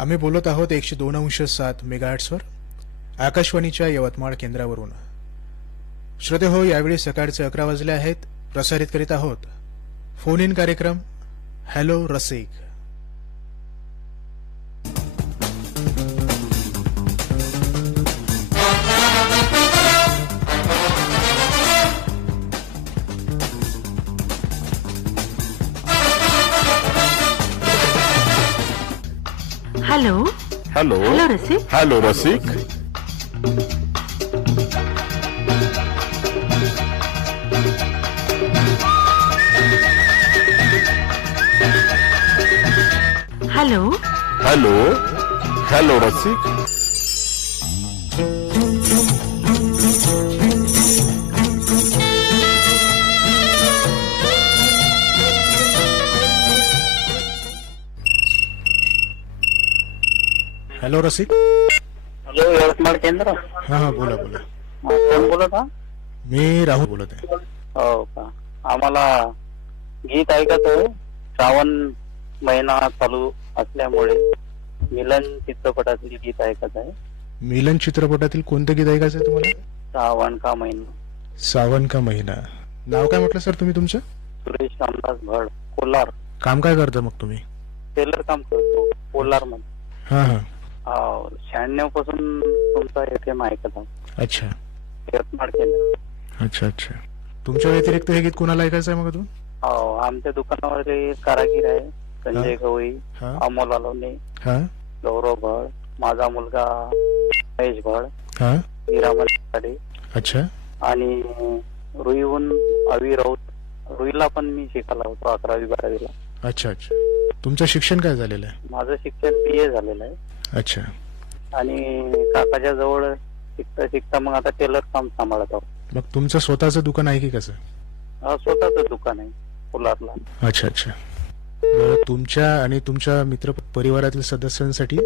आम्ही बोलत आहोत 102.7 मेगाहर्ट्झवर आकाशवाणीच्या यवतमाळ केंद्रावरून. श्रोते हो, यावेळी सकाळचे 11 वाजले आहेत. प्रसारित करीत आहोत फोन इन कार्यक्रम हॅलो रसिक. हॅलो हॅलो हॅलो रसिक. हॅलो रसिक. हॅलो हॅलो हॅलो रसिक. हॅलो रसिक. हॅलो, यवतमाळ केंद्र. हा हा, बोला बोला. कोण बोलत हा? मी राहुल बोलत आहे. हो का? आम्हाला गीत ऐकत आहे. श्रावण महिना चालू असल्यामुळे मिलन चित्रपटातील गीत ऐकत आहे. मिलन चित्रपटातील कोणतं गीत ऐकायचं आहे तुम्हाला? श्रावण का महिना. सावन का महिना. नाव काय म्हटलं सर तुम्ही तुमचं? सुरेश रामदास भड, कोलार. काम काय करता मग तुम्ही? टेलर काम करतो कोलार मध्ये. हा हा, 96 पासून तुमचा FM ऐकत आहोत. अच्छा यवतमाळ केंद्र. अच्छा अच्छा. तुमच्या व्यतिरिक्त हे गीत कोणाला ऐकायचं आहे मग अजून? हो, आमच्या दुकानावर कारागीर आहे. संजय गवई, हा अमोल अलोने, हा गौरव भड, माझा मुलगा महेश भड, हा. हिरामल. अच्छा आणि रुईहून अवी राऊत. रुईला पण मी शिकायला होतो 11वी-12वीला. अच्छा अच्छा. तुमचं शिक्षण काय झालेलं आहे? माझं शिक्षण BA झालेलं आहे. अच्छा. आणि काकाच्या जवळ शिकता शिकता मग आता टेलर काम सांभाळत आहोत. मग तुमचं स्वतःचं दुकान आहे की कसं? स्वतःच दुकान आहे कोलारला. अच्छा अच्छा. तुमच्या आणि तुमच्या मित्र परिवारातील सदस्यांसाठी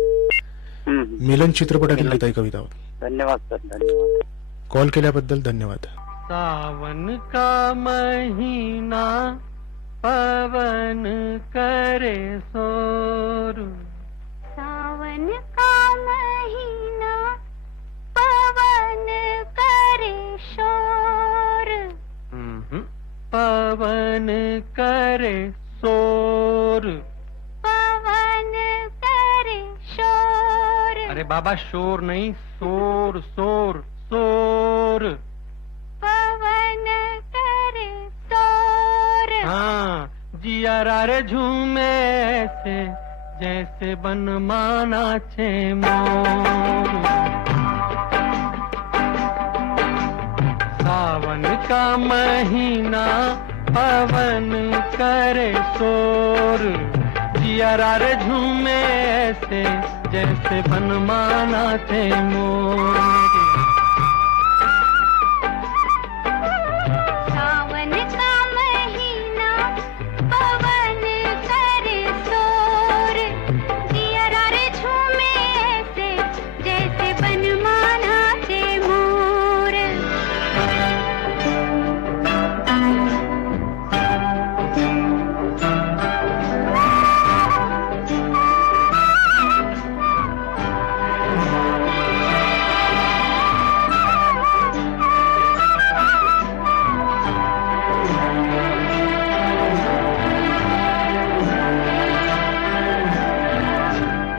मिलन चित्रपटातील गीत ऐकवीत आहोत. धन्यवाद सर, धन्यवाद. कॉल केल्याबद्दल धन्यवाद. सावन का महीना पवन करे शोर. सावन का महिना पवन करे शोर. पवन करे शोर. पवन करे शोर. अरे बाबा, शोर नहीं, शोर शोर शोर. पवन करे शोर. हाँ, जियारा रे झूमे ऐसे जैसे बन माना छे मोर. सावन का महीना पवन करे शोर. जियारा रे झूमे ऐसे जैसे बन माना छे मोर. सावन का महीना पवन करे शोर. जियरा रे झूमे ऐसे जैसे बनमाना से मोर.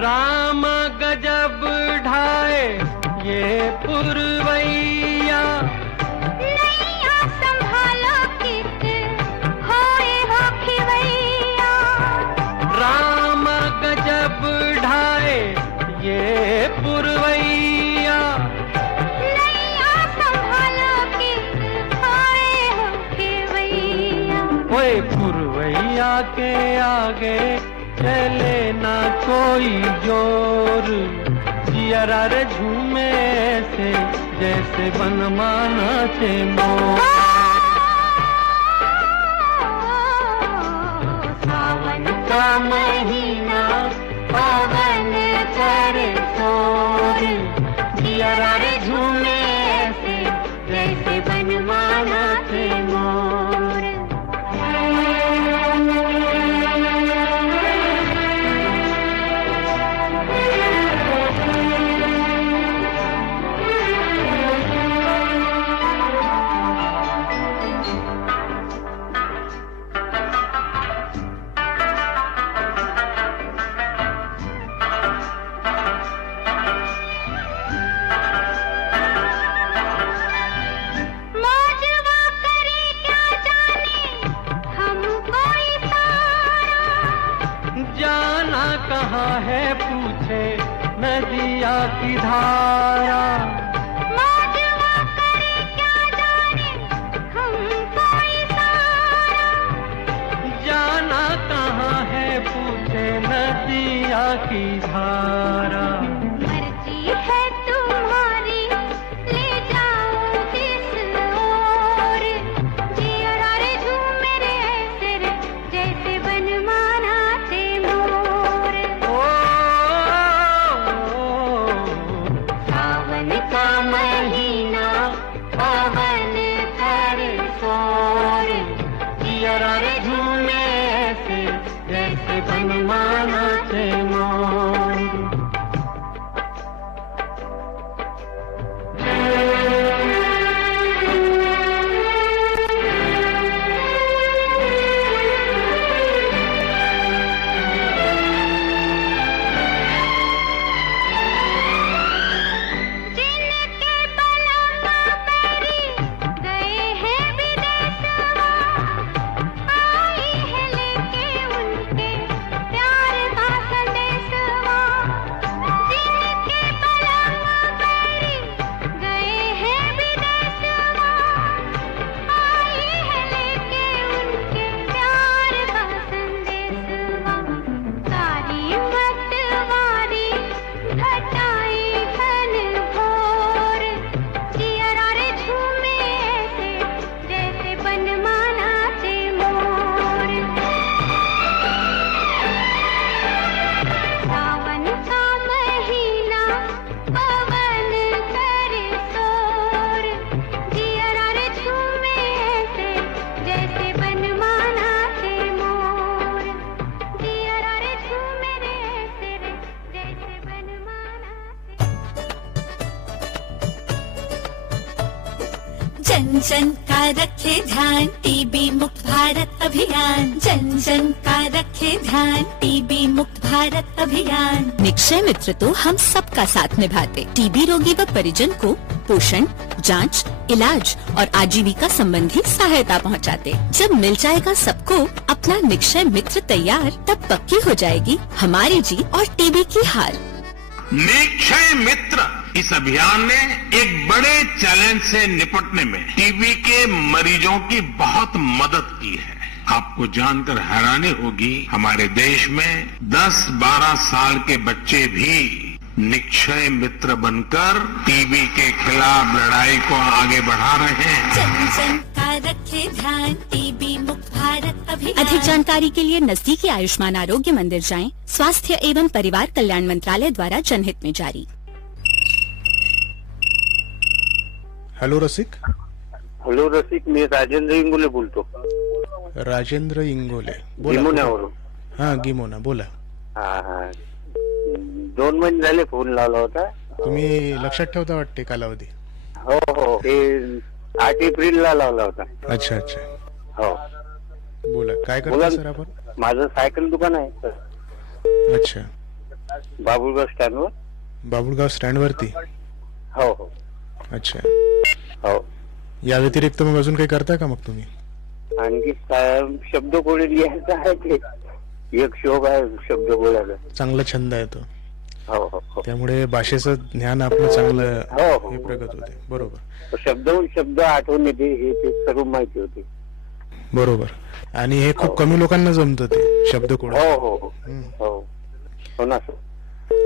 राम गजब ढाए ये पुरवैया. नैया संभालो कित होए हो खिवैया. राम गजब ढाए ये पुरवैया. नैया संभालो कित होए हो खिवैया. ओए पुरवैया के आगे चले ना कोई जोर. जियरा रे झूमे ऐसे जैसे बन माना छे मोर. सावन का महीना पवन करे शोर. जियरा रे झूमे ऐसे जैसे बनमाना थे मोर. कहाँ है पूछे नदिया की धारा। मौजवा करे क्या जाने हमको इशारा। जाना कहाँ है पूछे नदिया की धारा। मर्जी है तुम्हारी ले जाओ जिस ओर। जिया रे झूमे रे ऐसे रे जैसे बनमाना से मोर। सावन का महीना पवन करे शोर। जिया रे झूमे ऐसे जैसे बनमाना से मोर। जिनके बलमा मेरी गए हैं विदेशवा। आई है लेके उनके प्यार का संदेशवा। जिनके बलमा मेरी गए हैं विदेशवा। आई है लेके उनके प्यार का संदेशवा। सारी मतवारी घटाई घन घोर। जिया रे झूमे ऐसे जैसे बनमाना से मोर। सावन का महीना पवन करे शोर। जिया रे झूमे ऐसे जैसे बनमाना से मोर। जिया रे झूमे रे ऐसे रे जैसे बनमाना से। जन जन का रखे ध्यान टीबी मुक्त भारत अभियान। जन जन का रखे ध्यान टीबी मुक्त भारत अभियान। निक्षय मित्र तो हम सबका साथ निभाते। टीबी रोगी व परिजन को पोषण, जांच, इलाज और आजीविका संबंधी सहायता पहुंचाते। जब मिल जाएगा सबको अपना निक्षय मित्र तैयार, तब पक्की हो जाएगी हमारी जीत और टीबी की हार। निक्षय मित्र इस अभियान ने एक बड़े चैलेंज से निपटने में टीबी के मरीजों की बहुत मदद की है। आपको जानकर हैरानी होगी, हमारे देश में 10-12 साल के बच्चे भी निक्षय मित्र बनकर टीबी के खिलाफ लड़ाई को आगे बढ़ा रहे हैं। जन जन का रखे ध्यान टीबी मुक्त भारत अभियान। अधिक जानकारी के लिए नजदीकी आयुष्मान आरोग्य मंदिर जाएं। स्वास्थ्य एवं परिवार कल्याण मंत्रालय द्वारा जनहित में जारी। हॅलो रसिक. हॅलो रसिक, मी राजेंद्र इंगोले बोलतो, राजेंद्र इंगोले बोला. गिमोन्यावरून. हा गिमोना बोला. हा हा 2 महिने झाले फोन लावला होता. तुम्ही लक्षात ठेवता वाटते कालावधी. हो हो, ते 8 एप्रिलला लावला होता. अच्छा अच्छा, हो बोला काय बोला. करता सर आपण. माझं सायकल दुकान आहे सर, अच्छा, बाबुळगाव स्टँडवर. बाबुळगाव स्टँड वरती. हो हो अच्छा, हो. या व्यतिरिक्त मग अजून काही करता का मग तुम्ही. आणखी शब्दकोळी लिहायचं आहे, ते एक शोक आहे शब्दकोळ्याचा. चांगला छंद आहे तो. हो हो हो. त्यामुळे भाषेचं ज्ञान आपलं चांगलं हो हो. हे प्रगत होते. बरोबर शब्दहून शब्द आठवण येते, हे ते सर्व माहिती होते. बरोबर. आणि हे खूप कमी लोकांना जमतं ते शब्दकोळ. हो हो हो हो हो ना सर.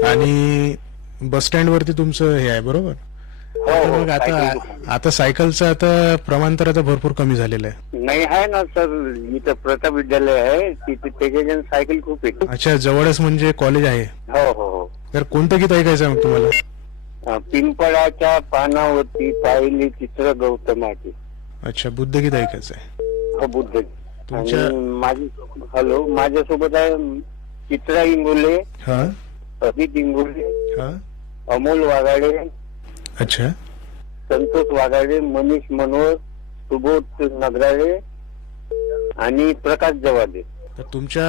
आणि बस स्टँड वरती तुमचं हे आहे बरोबर. हो हो. मग आता सायकलचं आता प्रमाण तर आता भरपूर कमी झालेलं आहे. नाही आहे ना सर, इथं प्रताप विद्यालय आहे, तिथे त्याच्या सायकल खूप आहे. अच्छा, जवळच म्हणजे कॉलेज आहे. हो हो हो. तर कोणतं गीत ऐकायचं मग तुम्हाला. पिंपळाच्या पानावरती पाहिली चित्र गौतमाची. अच्छा, बुद्ध गीत ऐकायचं आहे. हो बुद्ध. तुमच्या माझी हॅलो, माझ्यासोबत आहे चित्रा इंगोले, हा अजित इंगोले, हा. अमोल वाघाडे, अच्छा, संतोष वाघाडे, मनीष मनोहर, सुबोध नगराळे आणि प्रकाश जवादे. तर तुमच्या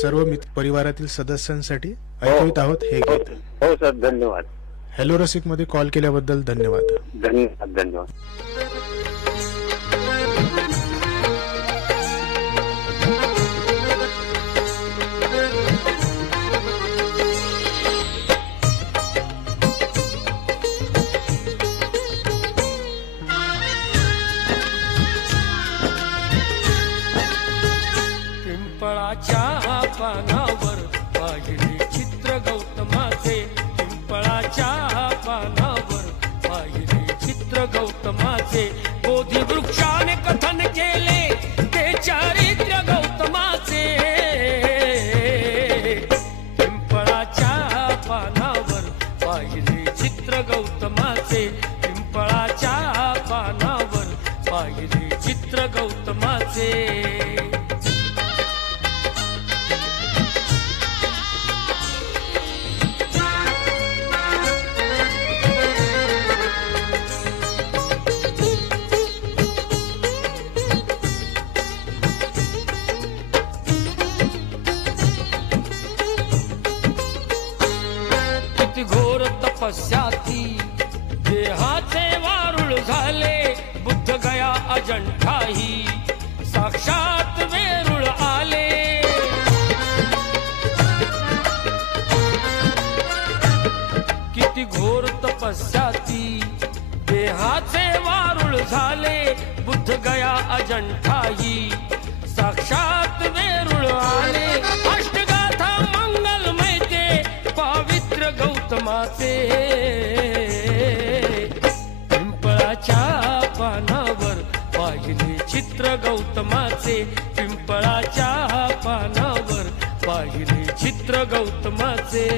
सर्व परिवारातील सदस्यांसाठी ऐकत आहोत हे गीत. हो सर, धन्यवाद. हॅलो रसिक मध्ये कॉल केल्याबद्दल धन्यवाद. धन्यवाद धन्यवाद. पिंपळाच्या पानावर पाहिले चित्र गौतमाचे, पिंपळाच्या पानावर पाहिले चित्र गौतमाचे. बोधी वृक्षाने कथन केले ते चारित्र्य गौतमाचे. पिंपळाच्या पानावर पाहिले चित्र गौतमाचे, पिंपळाच्या पानावर पाहिले चित्र गौतमाचे. घोर तपस्याती देहाचे वारुळ झाले, बुद्ध गया अजंठाही साक्षात वेरुळ आले. किती घोर तपस्याती देहाचे वारुळ झाले, बुद्ध गया अजंठाही साक्षात वेरुळ आले. अष्टगाथा मंगलमय ते पावित्र गौतमाचे. पिंपळाच्या पानावर पाहिले चित्र गौतमाचे, पिंपळाच्या पानावर पाहिले चित्र गौतमाचे.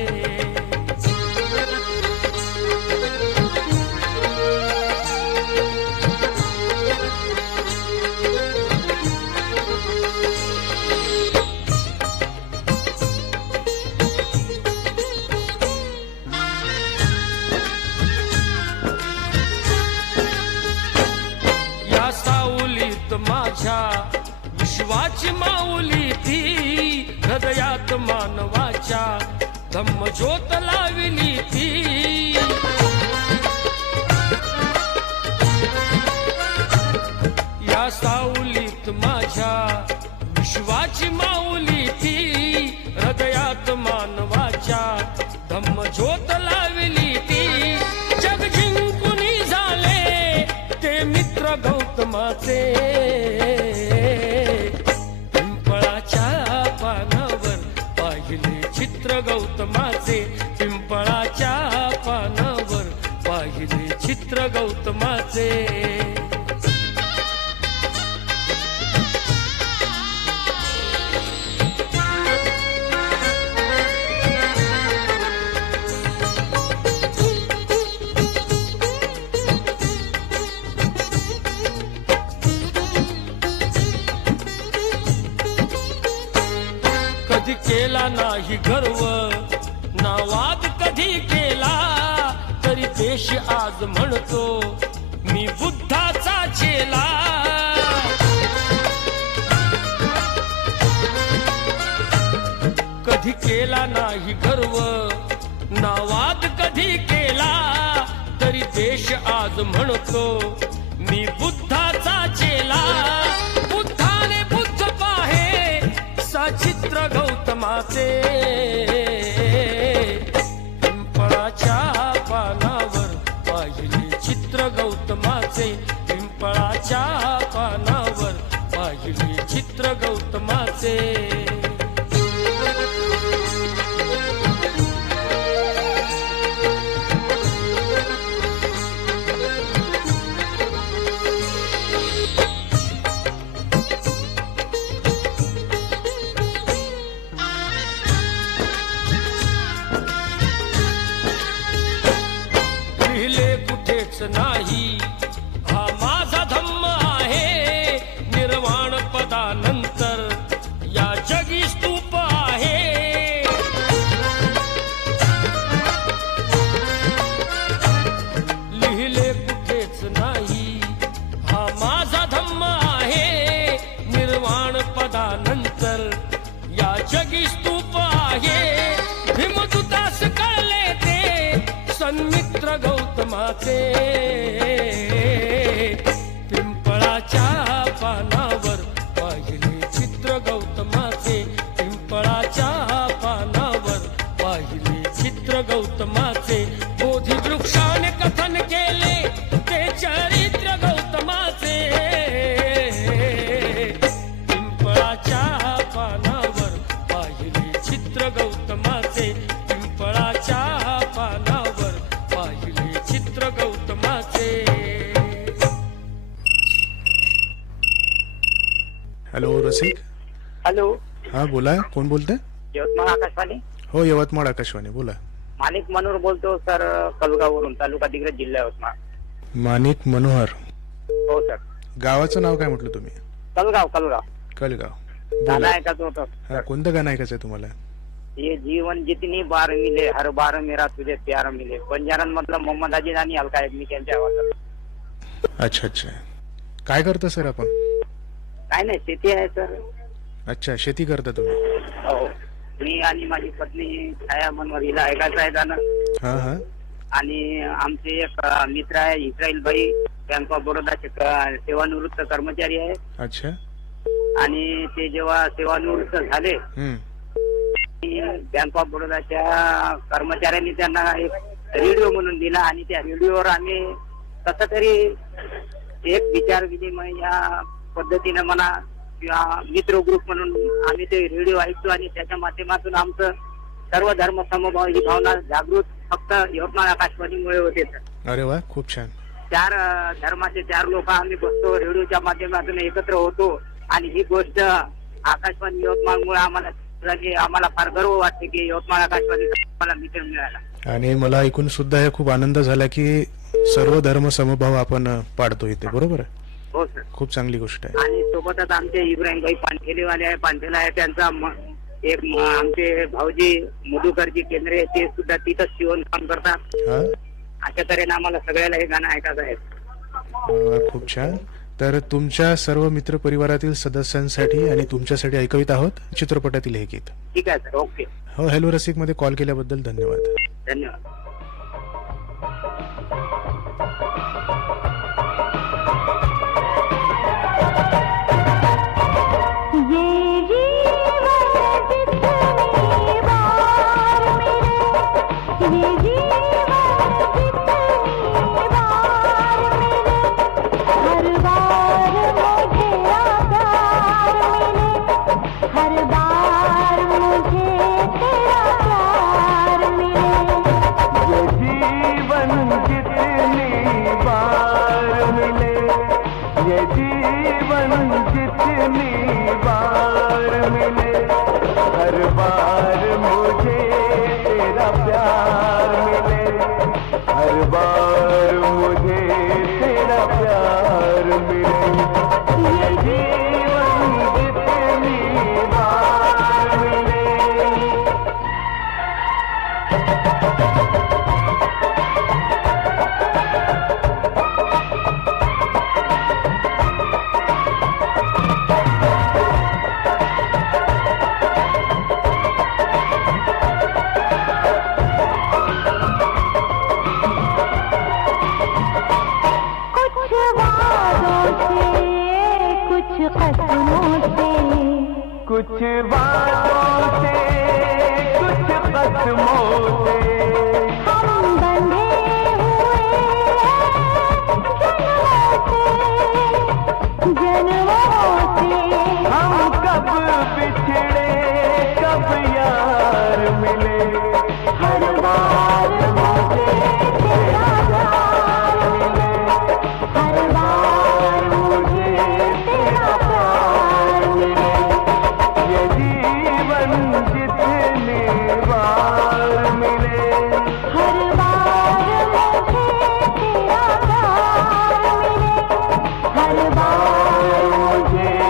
माझ्या विश्वाची माऊली ती, हृदयात मानवाच्या धम्मज्योत लाविली ती. या सावलीत माझ्या विश्वाची माऊली ती, हृदयात मानवाच्या धम्मज्योत लाविली ती. जग जिंकुनी झाले ते मित्र गौतमाचे. पिंपळाच्या पानावर पाहिले चित्र गौतमाचे, पिंपळाच्या पानावर पाहिले चित्र गौतमाचे. कधी केला नाही गर्व ना वाद कधी केला, तरी देश आज म्हणतो मी बुद्धाचा चेला. कधी केला नाही गर्व ना वाद कधी केला, तरी देश आज म्हणतो मी बुद्धाचा चेला. बुद्धाने बुद्ध पाहे सचित्र गौतमाचे. पिंपळाच्या पानावर पाहिले चित्र गौतमाचे, पिंपळाच्या पानावर पाहिले चित्र गौतमाचे. नाही हा माझा धम्म आहे, निर्वाण पदानंतर या जगी स्तूप आहे. लिहिले कुठेच नाही हा माझा धम्म आहे, निर्वाण पदानंतर या जगी स्तूप आहे. भीमदूतास कळले ते सन्मित्र गौतमाचे. पिंपळाच्या पानावर पाहिले चित्र गौतमाचे, पिंपळाच्या पानावर पाहिले चित्र गौतमाचे. बोधी वृक्षाने कथन केले ते चरित्र गौतमाचे. पिंपळाच्या पानावर हॅलो रसिक. हॅलो, हा बोला, कोण बोलतंय? यवतमाळ आकाशवाणी. हो, यवतमाळ आकाशवाणी, बोला. माणिक मनोहर बोलतो सर, कलगाववरून, तालुका दिग्रज, जिल्हा यवतमाळ. माणिक मनोहर. हो सर. गावाचं नाव काय म्हटलं तुम्ही? कलगाव. कलगाव. गाणं ऐकायचं होतं. हा, कोणतं गाणं ऐकायचं आहे तुम्हाला? ये जीवन जितनी बार मिले, हर बार मेरा तुझे प्यार मिले. बंजारन मधलं मोहम्मद अजीज आणि अलका याग्निक यांच्या आवाजात. अच्छा अच्छा. काय करता सर आपण? काय नाही, शेती आहे सर. अच्छा, शेती करता तुम्ही? हो. मी आणि माझी पत्नी छाया मनोहर, हिला ऐकायचं आहे गाणं. हा हा. आणि आमचे एक मित्र आहे इस्राईल भाई, बँक ऑफ बडोदाचे सेवानिवृत्त कर्मचारी आहे. अच्छा. आणि ते जेव्हा सेवानिवृत्त झाले, बँक ऑफ बडोदाच्या कर्मचाऱ्यांनी त्यांना एक रेडिओ म्हणून दिला आणि त्या रेडिओवर आम्ही कस तरी एक विचार विनिमय या पद्धतीने म्हणा किंवा मित्र ग्रुप म्हणून आम्ही ते रेडिओ ऐकतो आणि त्याच्या माध्यमातून आमचं सर्व धर्म समभाव ही भावना जागृत फक्त यवतमाळ आकाशवाणीमुळे होते सर. अरे वा, खूप छान. 4 धर्माचे 4 लोक आम्ही बसतो, रेडिओच्या माध्यमातून एकत्र होतो आणि ही गोष्ट आकाशवाणी यवतमाळमुळे आम्हाला फार गर्व वाटते की यवतमाळ आकाशवाणी मला मित्र मिळाला. आणि मला ऐकून सुद्धा हे खूप आनंद झाला की सर्व धर्म समभाव आपण पाडतो इथे, बरोबर आहे? हो सर, खूप चांगली गोष्ट आहे. आणि सोबतच आमचे इब्राहिमभाई पांठेलेवाले आहे, पांठेला आहे, त्यांचा एक आमचे भाऊजी मधुकरजी केंद्रे, ते सुद्धा तिथंच शिवण काम करतात. अशा तऱ्हेने आम्हाला सगळ्याला हे गाणं ऐकायचं आहे. खूप छान. तर तुमच्या सर्व मित्र परिवारातील सदस्यांसाठी आणि तुमच्यासाठी ऐकवित आहोत चित्रपटातील हे गीत. ठीक आहे सर, ओके. हो, हॅलो रसिक मध्ये कॉल केल्याबद्दल धन्यवाद. धन्यवाद. हर बार मुझे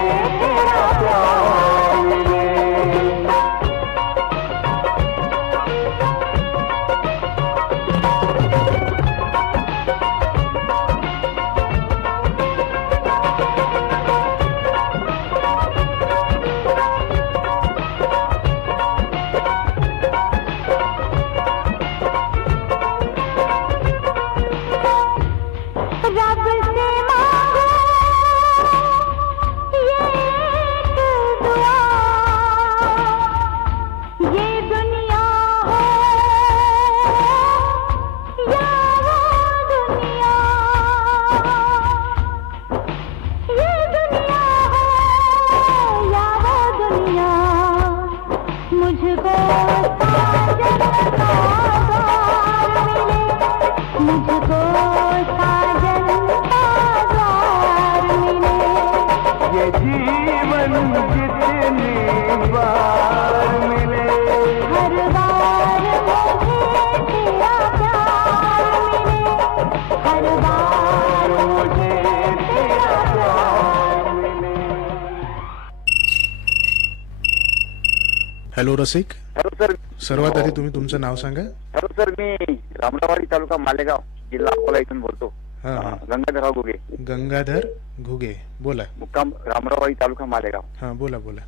जीवन जितने बार मिले, हर बार मुझे तेरा प्यार मिले, हर बार मुझे तेरा प्यार मिले। हॅलो रसिक. Hello sir. सर्वात आधी तुम्ही तुमचं नाव सांगा. हॅलो सर, मी रामरावाडी तालुका मालेगाव जिल्हा अकोला इथून बोलतो. हा गंगाधर घुगे. गंगाधर घुगे, बोला. मुक्काम रामरावाडी तालुका मालेगाव. हा बोला बोला.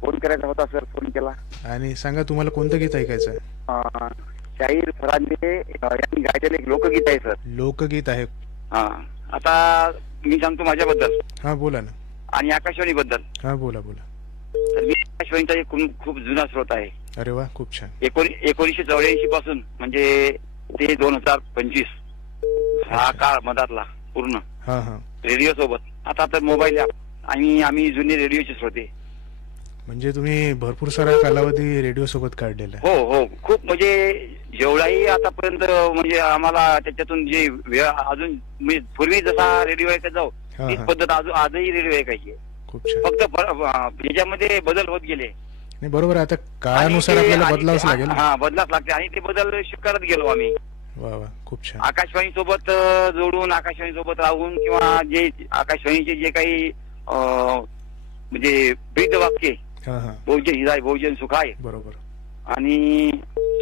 फोन करायचा होता सर, फोन केला. आणि सांगा तुम्हाला कोणतं गीत ऐकायचं आहे? शाहीर फरांदे यांनी गायलेलं एक लोकगीत आहे सर. लोकगीत आहे. हा, आता मी सांगतो माझ्याबद्दल. हा बोला ना. आणि आकाशवाणी बद्दल. हा बोला बोला. तर मी आकाशवाणीचा एक खूप जुना स्रोत आहे. अरे वा, खूप छान. 1984 पासून म्हणजे ते 2025 हा काळ मधातला पूर्ण रेडिओ सोबत. आता तर मोबाईल आणि आम्ही जुने रेडिओचे श्रोते. म्हणजे तुम्ही भरपूर सारा कालावधी रेडिओ सोबत काढलेला. हो हो, खूप म्हणजे जेवढाही आतापर्यंत म्हणजे आम्हाला त्याच्यातून जे अजून म्हणजे पूर्वी जसा रेडिओ ऐकत जाऊ तीच पद्धत आजही रेडिओ ऐकायची. खूप छान. फक्त याच्यामध्ये बदल होत गेले. नाही बरोबर, आता काळानुसार आपल्याला बदलावंच लागेल. हा, बदलाच लागते आणि ते बदल स्वीकारत गेलो आम्ही. वा वा, खूप छान. आकाशवाणी सोबत जोडून, आकाशवाणी सोबत राहून किंवा जे आकाशवाणीचे जे काही म्हणजे ब्रीद वाक्य, बहुजन हिताय बहुजन सुखाय, बरोबर, आणि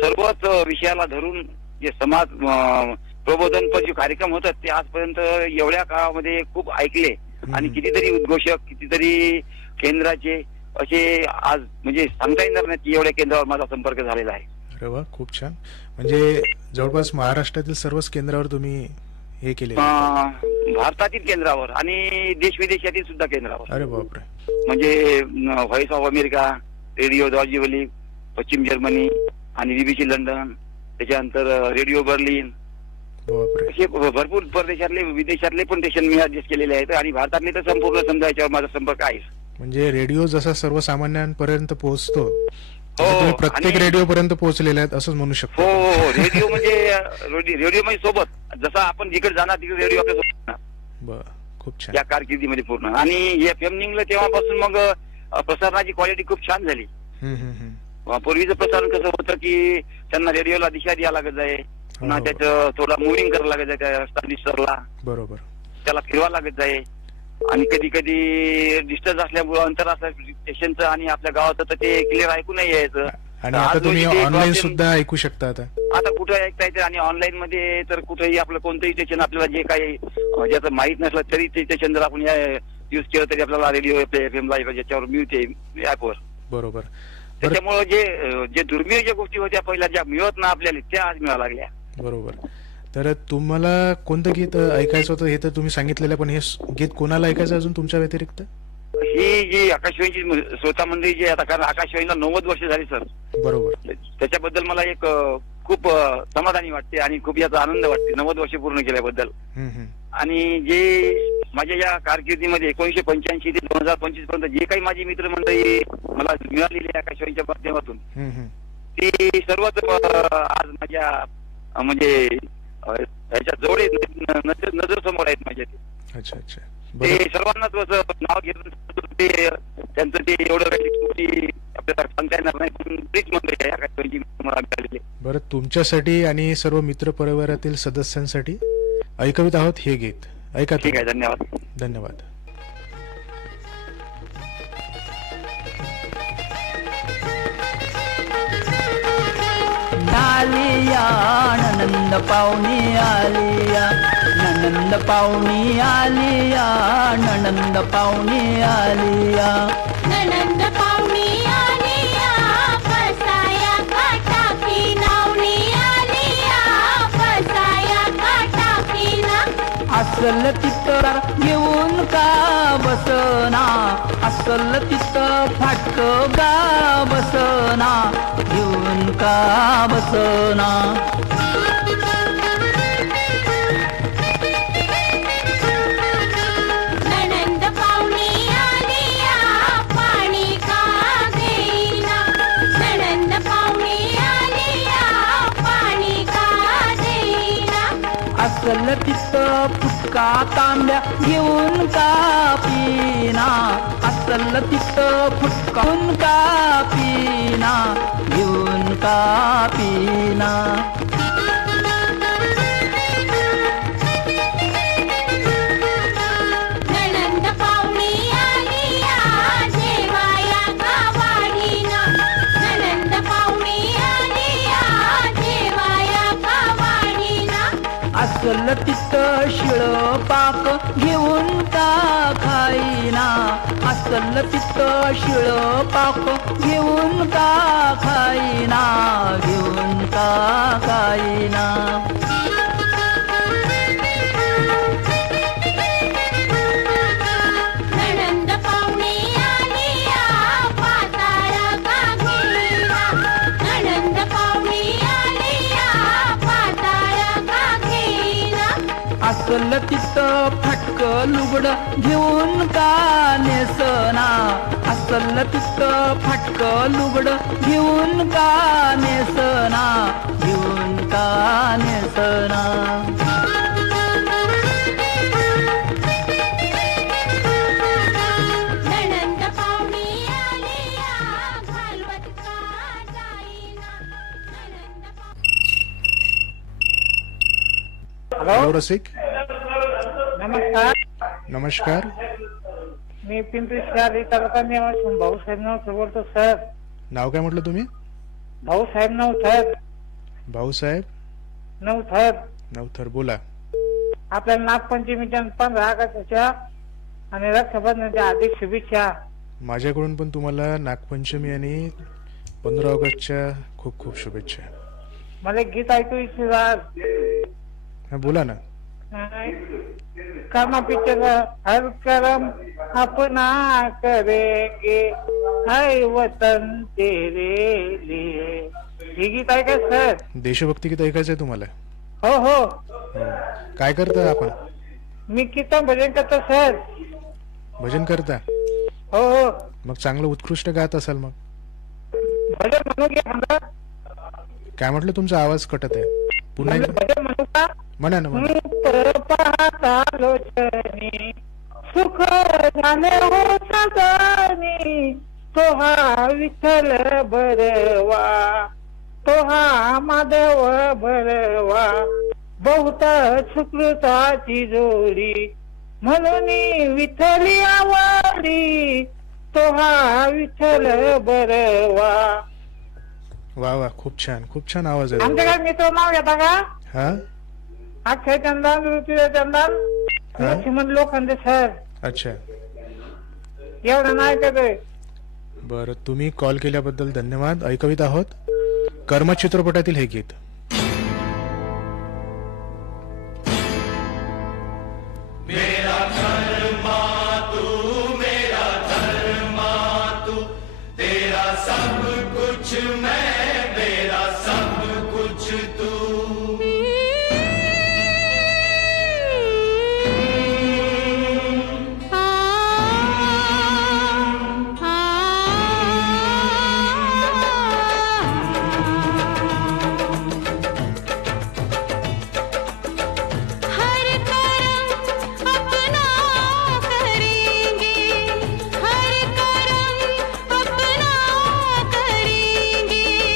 सर्वच विषयाला धरून जे समाज प्रबोधनपर जे कार्यक्रम होतात ते आजपर्यंत एवढ्या काळामध्ये खूप ऐकले. आणि कितीतरी उद्घोषक, कितीतरी केंद्राचे असे आज म्हणजे सांगता येणार नाही की एवढ्या केंद्रावर माझा संपर्क झालेला आहे. अरे वा, खूप छान. म्हणजे जवळपास महाराष्ट्रातील सर्वच केंद्रावर तुम्ही हे केले? भारतातील केंद्रावर आणि देश विदेशातील सुद्धा केंद्रावर. अरे बापरे. म्हणजे व्हॉइस ऑफ अमेरिका, रेडिओ डॉर्जिवली पश्चिम जर्मनी आणि बीबीसी लंडन, त्याच्यानंतर रेडिओ बर्लिन, असे भरपूर परदेशातले विदेशातले पण स्टेशन मी ऍडजस्ट केलेले आहेत. आणि भारतातले तर संपूर्ण समजा याच्यावर माझा संपर्क आहे. म्हणजे रेडिओ जसा सर्वसामान्यांपर्यंत पोहोचतो, प्रत्येक रेडिओ पर्यंत पोहोचलेले आहेत असंच म्हणू शकतो. हो, रेडिओ म्हणजे सोबत जसा आपण जिकडे जाणार तिकडे रेडिओ आपल्या सोबत. खूप छान. या कारकिर्दीमध्ये पूर्ण. आणि FM निघलं तेव्हापासून मग प्रसारणाची क्वालिटी खूप छान झाली. पूर्वीचं प्रसारण कसं होतं की त्यांना रेडिओला दिशा द्यायला लागत आहे, पुन्हा त्याचं थोडा मुव्हिंग करायला लागत आहे त्या ट्रान्झिस्टरला, बरोबर, त्याला फिरवा लागत आहे. आणि कधी कधी डिस्टन्स असल्यामुळे अंतर असलं स्टेशनचं आणि आपल्या गावाचं तर ते क्लिअर ऐकू नाही यायचं. आणि आता तुम्ही ऑनलाईन सुद्धा ऐकू शकता. आता कुठे ऐकता येते. आणि ऑनलाईन मध्ये तर कुठेही आपलं कोणतंही स्टेशन आपल्याला जे काही ज्याचं माहित नसलं तरी ते स्टेशन जर आपण युज केलं तरी आपल्याला रेडिओ FM लाईव्ह ज्याच्यावर मिळते ऍपवर. बरोबर. त्याच्यामुळे जे दुर्मिळ ज्या गोष्टी होत्या पहिल्या ज्या मिळत ना आपल्याला त्या आज मिळायला लागल्या. बरोबर. तर तुम्हाला कोणतं गीत ऐकायचं होतं हे तर तुम्ही सांगितलेलं, पण हे गीत कोणाला ऐकायचं अजून तुमच्या व्यतिरिक्त? ही जी आकाशवाणीची श्रोता मंडळी जी आता, कारण आकाशवाणीला 90 वर्ष झाली सर. बरोबर. त्याच्याबद्दल मला एक खूप समाधानी वाटते आणि खूप याचा आनंद वाटते 90 वर्ष पूर्ण केल्याबद्दल. आणि जे माझ्या या कारकिर्दीमध्ये 1985 ते 2025 पर्यंत जे काही माझी मित्रमंडळी मला मिळालेली आहे आकाशवाणीच्या माध्यमातून, ती सर्वच आज माझ्या म्हणजे ह्याच्या जोडे नजर समोर आहेत माझ्या. अच्छा अच्छा. ते सर्वांनाच नाव घेऊन ते त्यांचं ते एवढं काही आपल्याला सांगता येणार नाही, पण बरीच मंडळी आहे आकाशवाणीची मला मिळालेली. बरं, तुमच्यासाठी आणि सर्व मित्र परिवारातील सदस्यांसाठी ऐकवित आहोत हे गीत. ऐका. ठीक आहे, धन्यवाद. धन्यवाद. आलिया ननंद पाहुणी आलिया, ननंद पाहुणी आलिया, ननंद पाहुणी आलिया, ननंद पाहुणी आलिया, बसाया काटाकी नावणी आलिया, बसाया काटाकी ना. असल तिथं घेऊन का बसना, असल तिथं फाटक गा बसना, घेऊन का बसना. ननंद पाहुणी आलिया, पाणी का देईना, ननंद पाहुणी आलिया, पाणी का देईना. असल तिथं फुटका तांब्या घेऊन का पिना, असल असल तित्त फुटकावून का पिना घेऊन का पिना नणंद पाहुणी आलिया जेवाया गावाडीना नणंद पाहुणी आलिया जेवाया गावाडीना असल तित्त शिळ पाक घेऊन का खाईना असल तित्त शिळ पाक घेऊन का खाईना घेऊन का खाईना नणंद पाहुणी आलिया पाताळ का घेईना नणंद पाहुणी आलिया पाताळ का घेईना असल तित्त फटक लुगड घेऊन का नेसना असल तित्त फटक लुगड घेऊन का नेसना घेऊन का नेसना नणंद पाहुणी आलिया घालवत का जाईना नणंद हॅलो रसिक. नमस्कार. नमस्कार. मी पिंपरी शहर तालुका निवासी भाऊसाहेब नवथर बोलतो सर. नाव काय म्हटलं तुम्ही? भाऊसाहेब नवथर. भाऊसाहेब नवथर. नवथर बोला. आपल्याला नागपंचमीच्या 15 ऑगस्टच्या आणि रक्षाबंधनाच्या हार्दिक शुभेच्छा. माझ्याकडून पण तुम्हाला नागपंचमी आणि 15 ऑगस्टच्या खूप खूप शुभेच्छा. मला एक गीत ऐकू इच्छितात. हा बोला ना. कर्मा पिक्चर हर करम अपना करेंगे है वतन तेरे लिए. हे गीत ऐका सर. देशभक्ती गीत ऐकायचंय तुम्हाला? हो हो. काय करता आपण? मी कीर्तन भजन करतो सर. भजन करता? हो हो. मग चांगलं उत्कृष्ट गात असाल मग. भजन म्हणू घ्या म्हणा. काय म्हटलं? तुमचा आवाज कटत आहे. पुन्हा भजन म्हणू का? म्हणा ना म्हणा. पाहता लोचनी सुख झाले हो सगळी तो हा विठ्ठल बरवा तो हा माधव बरवा बहुत सुकृताची जोडी म्हणून विठ्ठली आवडी तो हा विठ्ठल बरवा. वा वा खूप छान आवाज आहे. आमच्याकडे मित्र नाव घेता का? हा अक्षय चंदन ऋतुजा चंदन लक्ष्मण लोखंडे सर. अच्छा एवढं नाही ऐकतोय. बरं तुम्ही कॉल केल्याबद्दल धन्यवाद. ऐकवीत आहोत कर्म चित्रपटातील हे गीत. मेरा धर्मा तू मेरा धर्मा तू तेरा सब कुछ मैं मेरा सब कुछ तू. हर करम अपना करेंगे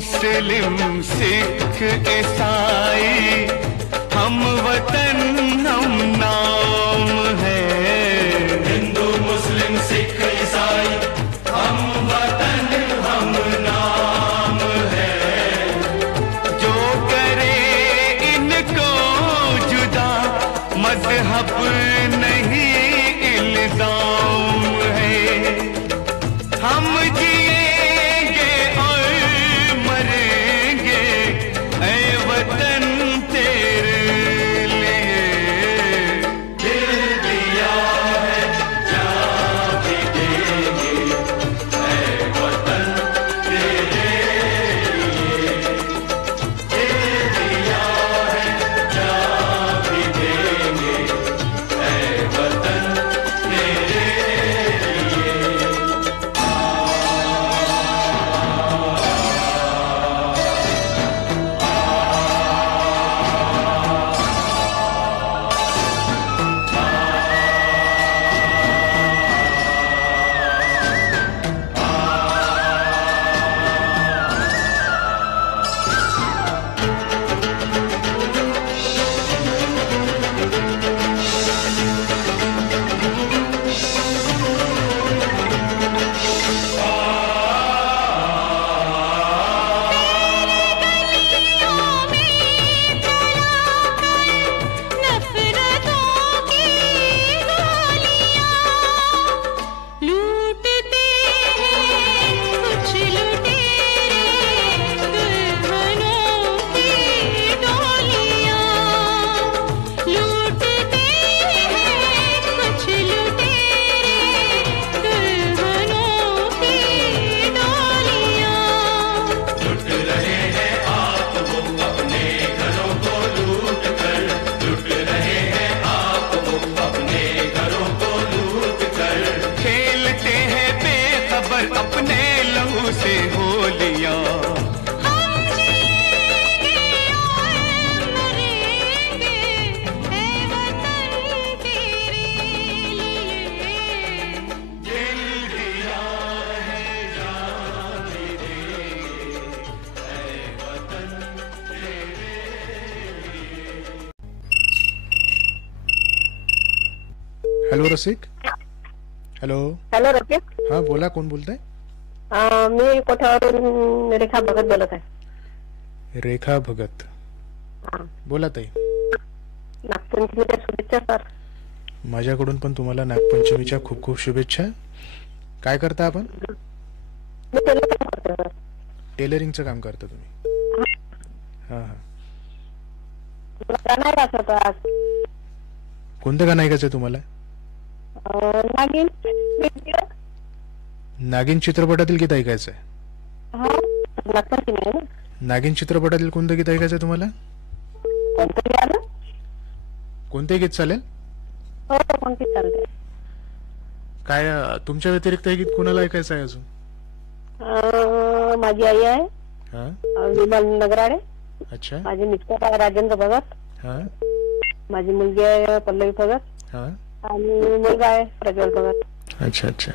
मुस्लिम सिख ईसाई हम वतन हम नाम है। हिंदू मुस्लिम सिख ईसाई हम वतन हम नाम है। जो करे इनको जुदा मजहब नहीं इल्जाम है। हम जिएंगे और मरेंगे ऐ वतन तेरे लिए। दिल दिया है जान भी देंगे ऐ वतन तेरे लिए। दिल दिया है जान भी देंगे ऐ वतन तेरे लिए। नफरतों की गोलियां लूटते हैं कुछ लुटेरे दुल्हनों की डोलियां। लूटते हैं कुछ लुटेरे दुल्हनों की डोलियां। लुट रहे हैं आप वो अपने घरों को लूट कर। लुट रहे हैं आप वो अपने घरों को लूट कर। खेलते हैं बेखबर अपने लहू से होलियां। हम जिएंगे और मरेंगे ऐ वतन तेरे लिए। दिल दिया है जान भी देंगे ऐ वतन तेरे लिए। हॅलो रसिक. हॅलो. हॅलो रफिक. हा बोला, कोण बोलताय? मी कोठावरून रेखा भगत बोलत आहे. रेखा भगत. बोला ताई. नागपंचमीच्या शुभेच्छा सर. माझ्याकडून पण तुम्हाला नागपंचमीच्या खूप खूप शुभेच्छा. काय करता आपण? मी टेलर काम करते सर. टेलरिंगचं काम करता तुम्ही? हा हा. तुला गाणं ऐकायचं होतं आज. कोणतं गाणं ऐकायचं आहे तुम्हाला? नागिन. नागिन चित्रपटातील गीत ऐकायचं आहे? हा नागपंचमी आहे ना. नागिन चित्रपटातील कोणतं गीत ऐकायचं आहे तुम्हाला? कोणतं गाणं? कोणतंही गीत चालेल. हो कोणती चालते. काय तुमच्या व्यतिरिक्त हे गीत कोणाला ऐकायचं आहे अजून? माझी आई आहे हा. विमल नगराडे. अच्छा. माझे मिस्टर आहे राजेंद्र भगत. हा. माझी मुलगी आहे पल्लवी भगत. हा. आणि मुलगा आहे प्रज्वल भगत. अच्छा अच्छा,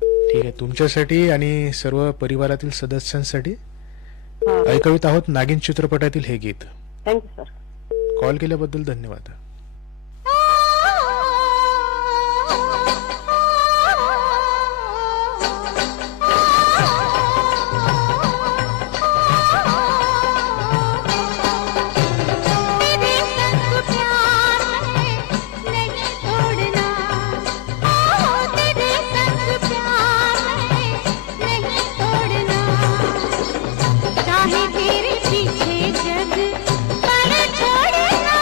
ठीक आहे. तुमच्यासाठी आणि सर्व परिवारातील सदस्यांसाठी ऐकवित आहोत नागिन चित्रपटातील हे गीत. Thank you sir. कॉल केल्याबद्दल धन्यवाद. चाहे तेरे पीछे जग पर छोड़ना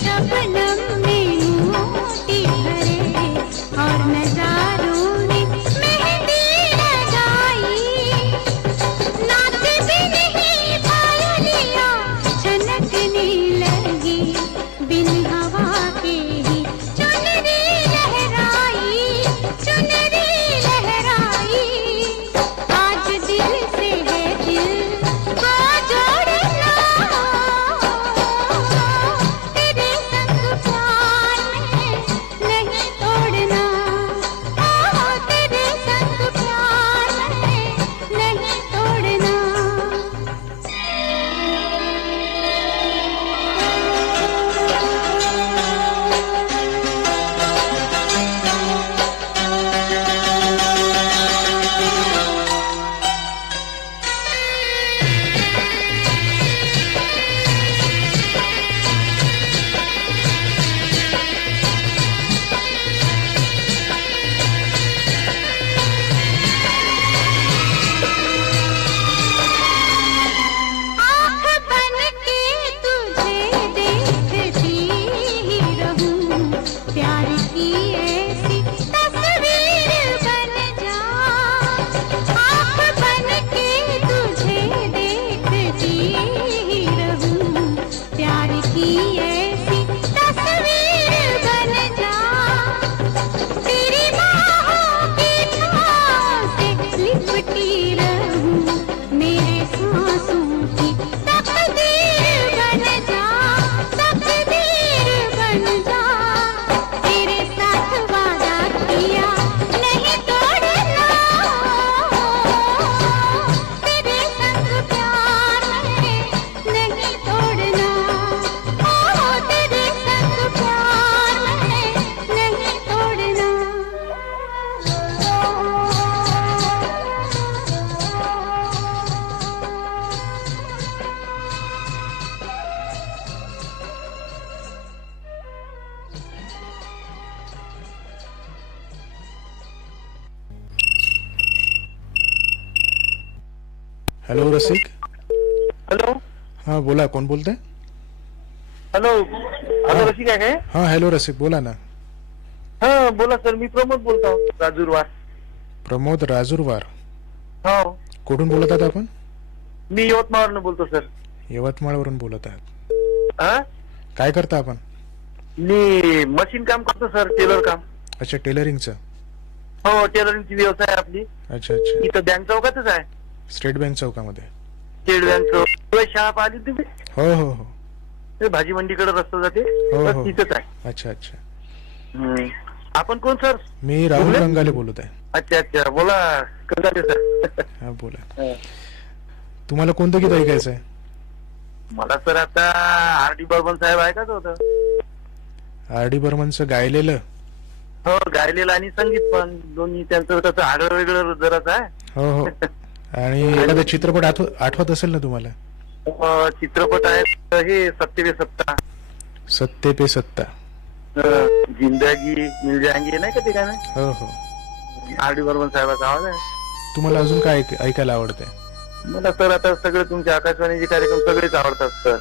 शबनम में मोती भरे और नजारों में मेहंदी लगाई नाच भी नहीं पायलियां छनकने लगी बिन हवा के ही चुनरी लहराई आज दिल से है दिल को जोड़ना तेरे संग प्यार में नहीं तोड़ना तेरे संग प्यार में नहीं तोड़ना आँख बन के तुझे देखती ही रहूं प्यार की ऐसी तस्वीर बन जा आँख बन के तुझे देखती ही रहूं प्यार की ऐसी तस्वीर बन जा तेरी बाहों की छाँव से लिपटी रहूं मेरे सांसों की तकदीर बन जा तेरे साथ वादा किया नहीं तोड़ना तेरे संग प्यार में नहीं तोड़ना तेरे संग प्यार में नहीं तोड़ना हॅलो रसिक. हॅलो. हा बोला, कोण बोलतंय? हॅलो. हॅलो रसिक आहे काय? हा हॅलो रसिक, बोला ना. हा बोला सर, मी प्रमोद बोलतो राजूरवार. प्रमोद राजूरवार. हो. कुठून बोलत आहात आपण? मी यवतमाळवरून बोलतो सर. यवतमाळवरून बोलत आहात. काय करता आपण? मी मशीन काम करतो सर, टेलर काम. अच्छा, टेलरिंगचं. हो, टेलरिंगची व्यवसाय आपली. अच्छा अच्छा. इथं बँक चौकातच आहे. स्टेट बँक चौकामध्ये. स्टेट बँक चौक शाळा पाहिली तुम्ही? हो हो हो. ते भाजी मंडीकडे रस्ता जाते, हो बस हो. तिथंच आहे. अच्छा अच्छा. आपण कोण सर? मी राहुल रंगाले बोलत आहे. अच्छा अच्छा, बोला कंगाले सर. हा बोला. तुम्हाला कोणतं गीत ऐकायचं आहे? मला सर आता आर.डी. बर्मन साहेब ऐकायचं होतं. आर.डी. बर्मनचं गायलेलं? हो, गायलेलं आणि संगीत पण दोन्ही. त्यांचं तसं आगळं वेगळं जराच आहे. हो हो. आणि एखादा चित्रपट आठवत असेल ना तुम्हाला? चित्रपट आहे हे सत्ते पे सत्ता. सत्ते पे सत्ता. जिंदगी मिल जाएंगे नाही का ते गाणं? हो हो. आर.डी. बर्मन साहेबाचा आवाज आहे. तुम्हाला अजून काय ऐकायला आवडतंय? मला सर आता सगळे तुमचे आकाशवाणीचे कार्यक्रम सगळेच आवडतात सर.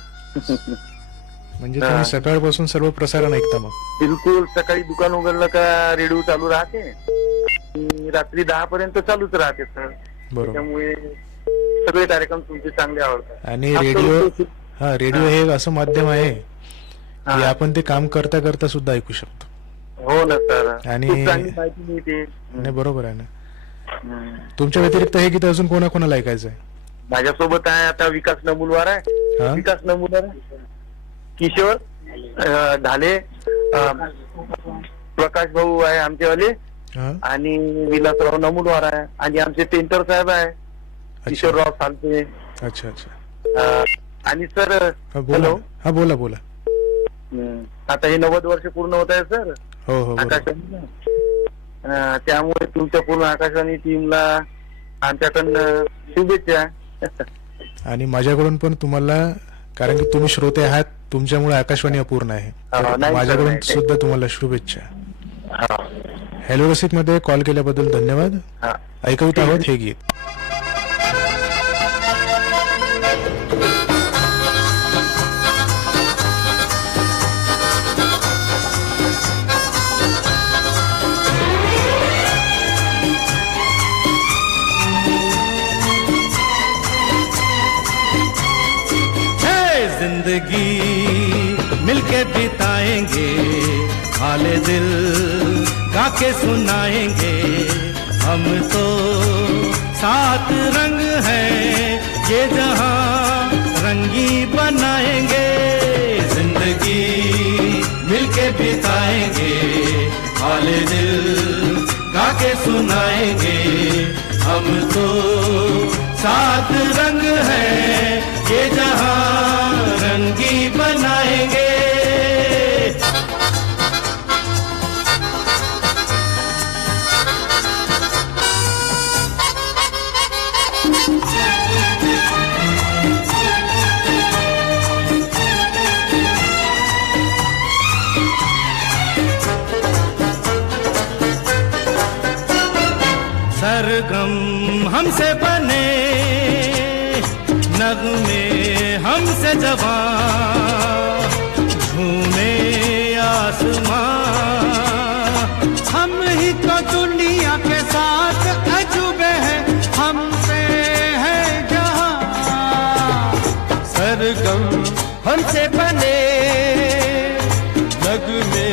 म्हणजे तुम्ही सकाळपासून सर्व प्रसारण ऐकता मग? बिलकुल. सकाळी दुकान उघडलं का रेडिओ चालू राहते, रात्री 10 पर्यंत चालूच राहते सर. बरोबर. त्यामुळे सगळे कार्यक्रम तुमचे चांगले आवडतात. आणि रेडिओ हे असं माध्यम आहे की आपण ते काम करता करता सुद्धा ऐकू शकतो. हो ना सर. आणि माहिती मिळते. नाही, बरोबर आहे ना. तुमच्या व्यतिरिक्त हे गीत अजून कोणाकोणाला ऐकायचं आहे? माझ्यासोबत आहे आता विकास नमुलवार आहे. विकास नमुलवार, किशोर ढाले, प्रकाश भाऊ आहे आमचेवाले, आणि विलासराव नमुलवार आहे, आणि आमचे पेंटर साहेब आहे किशोरराव सालते. अच्छा अच्छा. आणि सर हॅलो. हा बोला बोला. आता हे 90 वर्ष पूर्ण होत आहे सर. हो हो. आकाशवाणी. त्यामुळे तुमच्या पूर्ण आकाशवाणी टीमला आमच्याकडनं शुभेच्छा. आणि माझ्याकडून पण तुम्हाला, कारण की तुम्ही श्रोते आहात, तुमच्यामुळे आकाशवाणी अपूर्ण आहे. माझ्याकडून सुद्धा तुम्हाला शुभेच्छा. हॅलो रसिक मध्ये कॉल केल्याबद्दल धन्यवाद. ऐकवत आहोत हे गीत. बनाएंगे, हाले दिल गा के सुनाएंगे। हम तो सात रंग हैं, ये जहां रंगी बनाएंगे। जिंदगी मिलके बिताएंगे, हाले दिल गा के सुनाएंगे। हम तो सात रंग हैं, ये जहां रंगी बनाएंगे। सरगम हमसे बने, नगमे हमसे जवां, झूमे आसमां। हम ही तो दुनिया के साथ अजूबे हैं, हमसे है जहां। सरगम हमसे बने, नगमे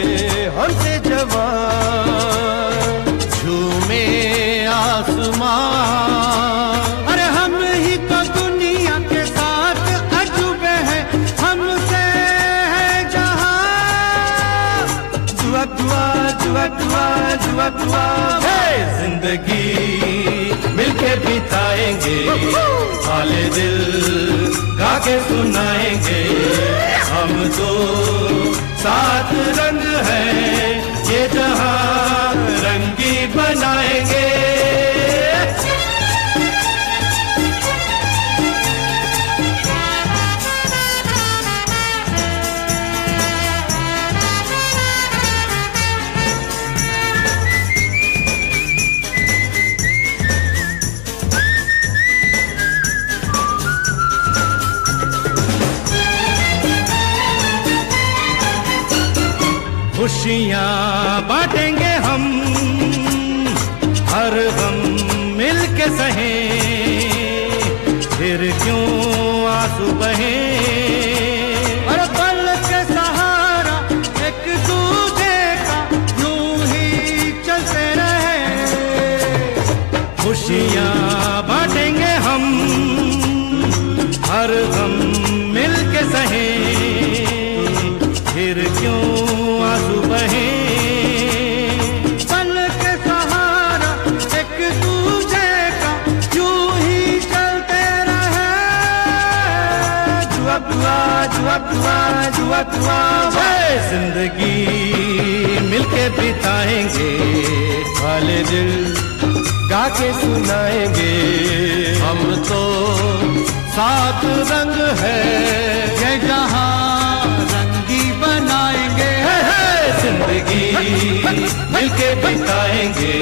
हमसे जवां, झूमे आसमां। अरे हम ही तो दुनिया के साथ अजूबे हैं, हमसे है जहां। दुआ दुआ दुआ दुआ दुआ दुआ, जिंदगी मिलके बिताएंगे, हाले दिल गा के सुनाएंगे। हम तो सात रंग हैं, ये जहां रंगी बनाएंगे। खुशियाँ बांटेंगे हम, हर गम मिलके सहें, फिर क्यों आंसू बहें। अरे पल के सहारा एक दूजे का, यूं ही चलते रहे। खुशियाँ बांटेंगे हम, हर गम मिलके सहें, फिर क्यों आंसू बहे। पल के सहारा एक दूजे का, यूं ही चलते रहे। जुआ जुआ जुआ जुआ जुआ जुआ, जिंदगी मिलके बिताएंगे, हाले दिल गा के सुनाएंगे। हम तो सात रंग है, ये जहां रंगी बनाएंगे। जिंदगी मिलके बिताएंगे।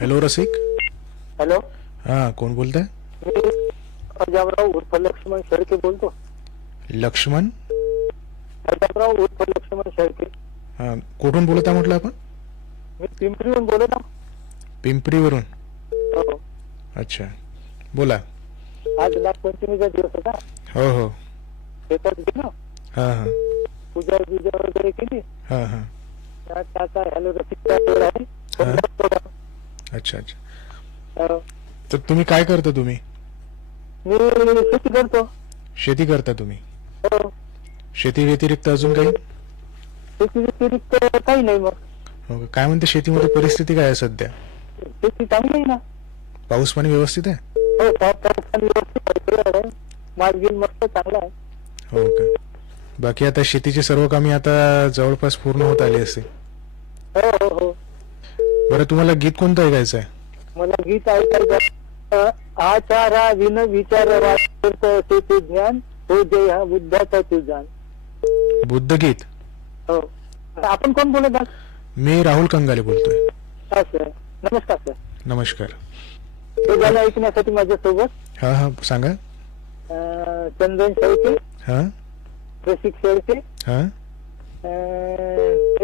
हॅलो रसिक. हॅलो, हा कोण बोलताय? मी अजाबराव उर्फ लक्ष्मण शेळके बोलतो. लक्ष्मण अजाबराव उर्फ लक्ष्मण शेळके. हा, कुठून बोलत आहे म्हटलं आपण? मी पिंपरीहून बोलत आहे. पिंपरीवरून? हो. अच्छा, बोला. आज नागपंचमीचा दिवस होता. हो हो. शेतात गेलो. हा हा. पूजा पूजा वगैरे केली. हा हा. टाटा हॅलो रसिक आहे. अच्छा अच्छा. तर तुम्ही काय करता? तुम्ही? मी शेती करतो. शेती करता तुम्ही? हो. शेती व्यतिरिक्त अजून काही? शेती व्यतिरिक्त काही नाही. मग हो का? काय म्हणते शेतीमध्ये परिस्थिती काय आहे सध्या? शेती चांगली आहे ना. पाऊस पाणी व्यवस्थित आहे? हो, पाऊस पाणी व्यवस्थित आहे. माल गिल मस्त चांगला आहे. हो का? बाकी आता शेतीची सर्व कामे आता जवळपास पूर्ण होत आली असते. हो हो हो. बरं, तुम्हाला गीत कोणतं ऐकायचं आहे? मला गीत ऐकायचं. आचारा विन विचार शेती ज्ञान, हो जय हा बुद्धाचा तू जाण. बुद्ध गीत? हो. आपण कोण बोलत आहात? मी राहुल कंगाले बोलतोय. हा सर, नमस्कार सर. नमस्कार. हे गाणं ऐकण्यासाठी माझ्यासोबत हा हा सांगा. चंदन शेळके, हा रसिक शेळके, हा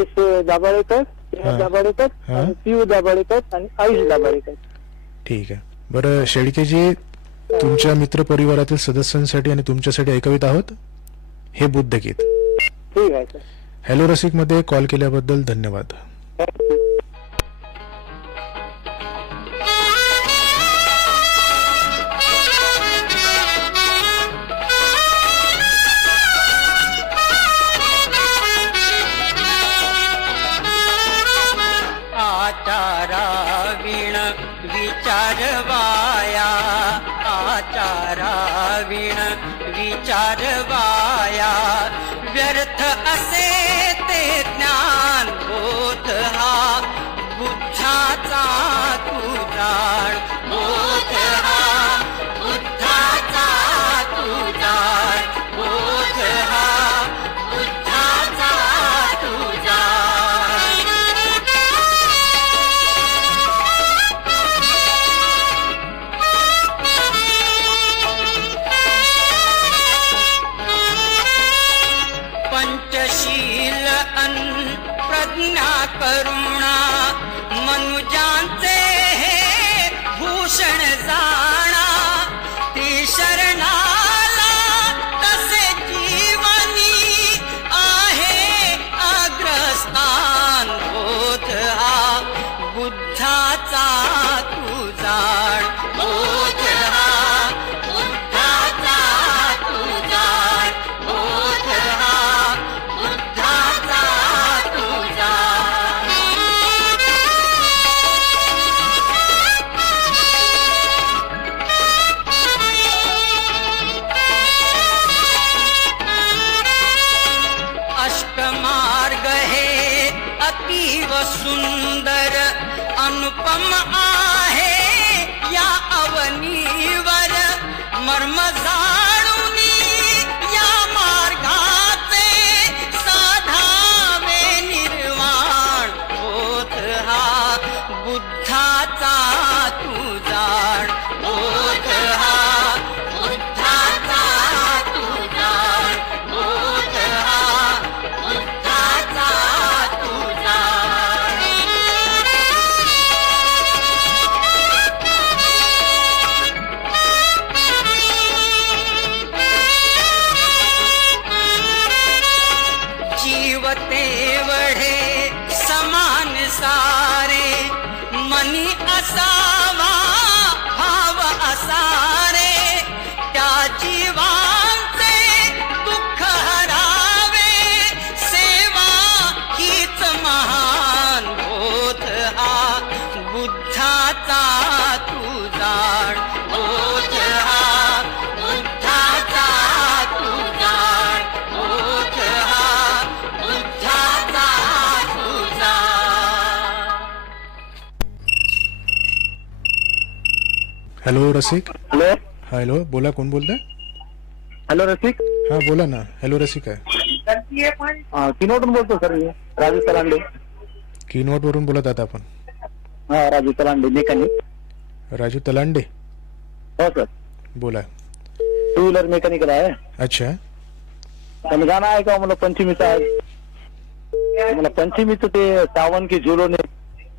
महेश दाभाडेकर, हा. दाभाडेकर, हा. आणि पियू दाभाडेकर आणि आयुष दाभाडेकर. ठीक आहे. बरं शेळकेजी, तुमच्या मित्र परिवारातील सदस्यांसाठी आणि तुमच्यासाठी ऐकवीत आहोत हे बुद्ध गीत. ठीक आहे सर. हॅलो रसिक मध्ये कॉल केल्याबद्दल धन्यवाद. आचारा विण विचारवाया, आचारा विण विचारवाया, व्यर्थ असे ते ज्ञान बोध हा बुद्धाचा तू जाण, बोध हा बुद्धाचा तू जाण, बोध हा बुद्धाचा तू जाण. पंचशील अन प्रज्ञा करुणा मनुजांचे हे भूषण जाणा, ती शरणाला तसे जीवनी आहे अग्रस्थान, बोध हा बुद्धाचा तू जाण, बोध हा बुद्धाचा तू जाण, बोध हा बुद्धाचा तू जाण. अष्टमार्ग हे अतीव सुंदर अनुपम आहे या अवनीवर, मर्म जाणूनी या मार्गाचे साधावे निर्वाण, बोध हा बुद्धाचा तू जाण, बोध हा बुद्धाचा तू जाण, बोध हा बुद्धाचा तू जाण. जीवते वढे समान सारे, मनी असावा भाव असारे, त्या जीवांचे दुःख हरावे, सेवा हीच महान, बोध हा बुद्धाचा तू जाण, बोध हा बुद्धाचा तू जाण, बोध हा बुद्धाचा तू जाण. हॅलो रसिक. हॅलो. हॅलो, बोला, कोण बोलताय? हॅलो रसिक. हा बोला ना. हॅलो रसिक आहे. किनवटून बोलतो सर मी, राजू तलांडे. कीनोट वरून बोलत आहात आपण? हा, राजू तलांडे मेकॅनिक. राजू तलांडे. हो सर. बोला. टू व्हीलर मेकॅनिकल आहे. अच्छा. पण गाणं आहे का मला पंचमीचं आहे, मला पंचमीचं ते सावन की झुलो ने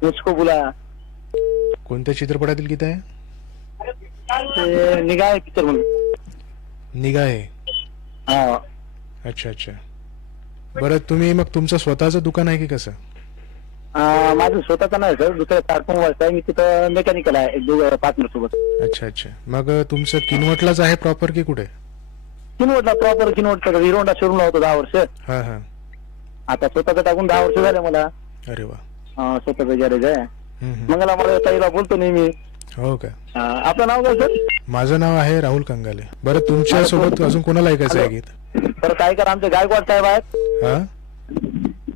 मुझको बुलाया. कोणत्या चित्रपटातील गीत आहे? ते निगाह पिक्चर म्हणून. निगाहे. हा. अच्छा अच्छा. बरं, तुम्ही मग तुमचं स्वतःचं दुकान आहे की कसं? माझं स्वतःचं नाही सर, दुसऱ्या प्लॅटफॉर्म वर आहे मी, तिथं मेकॅनिकल आहे एक दोघं पार्टनर सोबत. अच्छा अच्छा. मग तुमचं किनवटलाच आहे प्रॉपर की कुठे? किनवटला प्रॉपर, किनवटचा हिरोंडा शोरूमला होतो 10 वर्ष. हा हा. आता स्वतःचं टाकून 10 वर्ष झाले मला. अरे वा. स्वतःचं गॅरेज आहे. मंगला मला ताईला बोलतो नेहमी. हो का? आपलं नाव काय सर? माझं नाव आहे राहुल कंगाले. बरं, तुमच्या सोबत अजून कोणाला ऐकायचं आहे गीत? तर काय कर, आमचे गायकवाड साहेब आहेत. हा.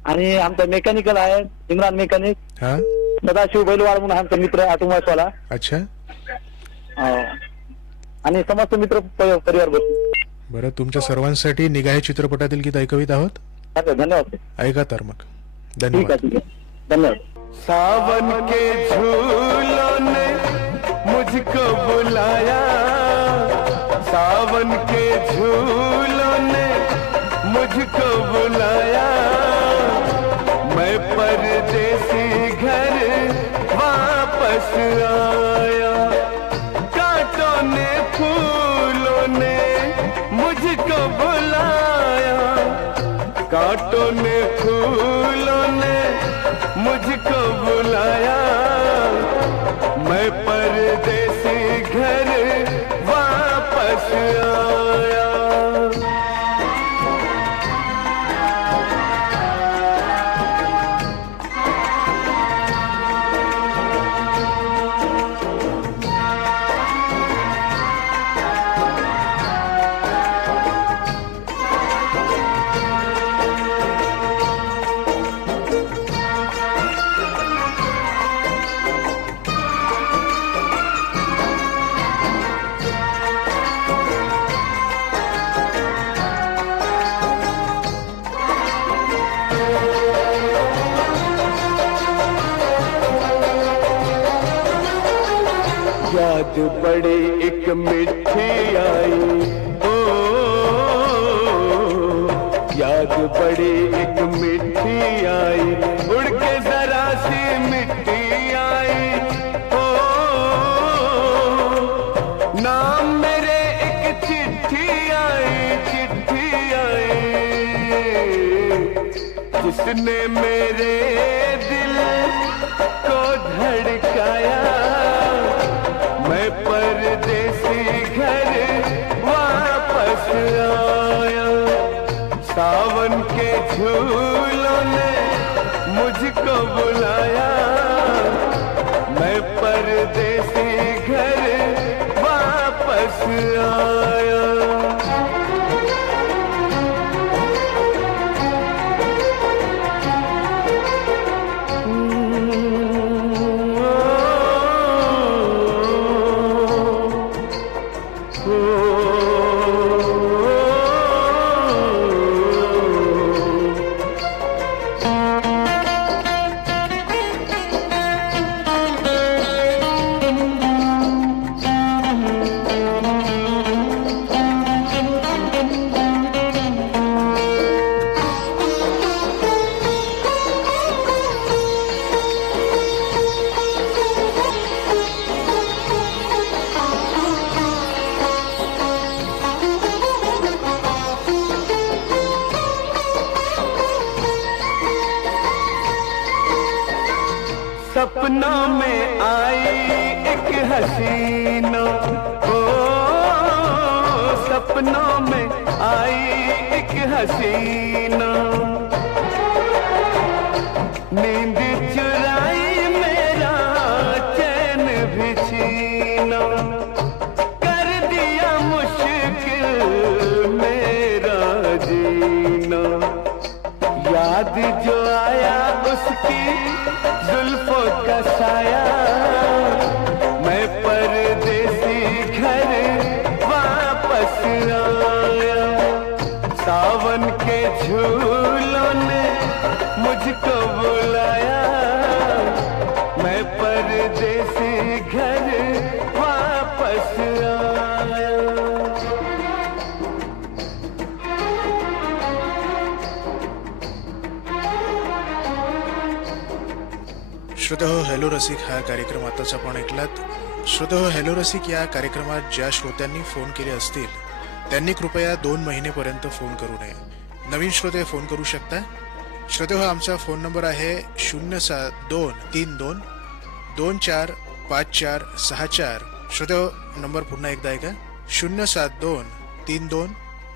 आणि आमचं मेकॅनिकल आहे इम्रान मेकॅनिक. हा. सदाशिव बैलवाड म्हणून आमचा मित्र ऑटोमोबाईल वाला. अच्छा. आणि समस्त मित्र परिवार बसतो. बरं, तुमच्या सर्वांसाठी निगाहे चित्रपटातील गीत ऐकवीत आहोत. धन्यवाद. ऐका तर मग. ठीक आहे, ठीक आहे. धन्यवाद. सावन के झूलों ने मुझको बुलाया, सावन के झूलों ने मुझको बुलाया, परदेसी घर वापस आया। कांटों ने फूलों ने मुझको बुलाया, कांटों ने फूलों ने मुझको बुलाया। मैं परदेसी घर वापस आया। याद बड़ी एक मिठी आई, ओ याद बड़ी एक मिठी आई, उड़ के जरा सी मिट्टी आई। ओ नाम मेरे एक चिट्ठी आई, चिट्ठी आई, जिसने मेरे दिल को धड़काया। मैं परदेसी घर वापस आया। सावन के झूलों ने मुझको बुलाया। मैं परदेसी घर वापस आया। सपनों में आई एक हसीना, ओ सपनों में आई एक हसीना। नींद चुराई मेरा चैन भी छीना, कर दिया मुश्किल मेरा जीना। याद जो आया उसकी जुल्फों का साया। मैं परदेसी घर वापस आया। सावन के झूलों ने मुझको बुलाया। मैं परदेसी घर वापस आया। श्रोतेहो हॅलो रसिक हा कार्यक्रम आताच आपण ऐकलात. श्रोतेहो हॅलो रसिक या कार्यक्रमात ज्या श्रोत्यांनी फोन केले असतील त्यांनी कृपया 2 महिनेपर्यंत फोन करू नये. नवीन श्रोते फोन करू शकता. श्रोतेहो आमचा फोन नंबर आहे 07232 245464. श्रोतेहो नंबर पुन्हा एकदा ऐका 07232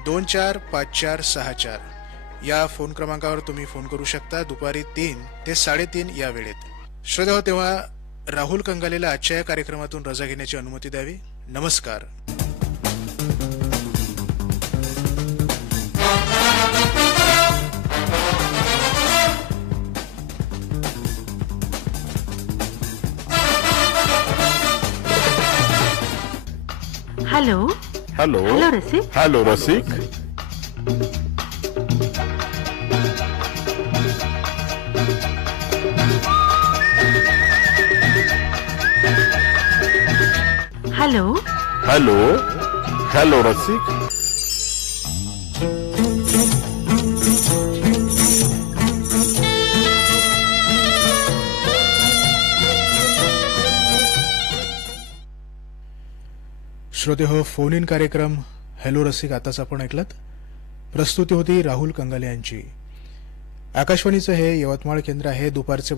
245464. या फोन क्रमांकावर तुम्ही फोन करू शकता दुपारी 3 ते 3:30 या वेळेत. श्रोतेहो तेव्हा राहुल कंगालेला आजच्या या कार्यक्रमातून रजा घेण्याची अनुमती द्यावी. नमस्कार. हेलो हेलो हेलो रसिक. हेलो रसिक. हेलो हेलो हेलो रसिक. श्रोते हो, फोन इन कार्यक्रम हॅलो रसिक आताच आपण ऐकलात. प्रस्तुती होती राहुल कंगाले यांची. आकाशवाणीचं हे यवतमाळ केंद्र आहे. दुपारचे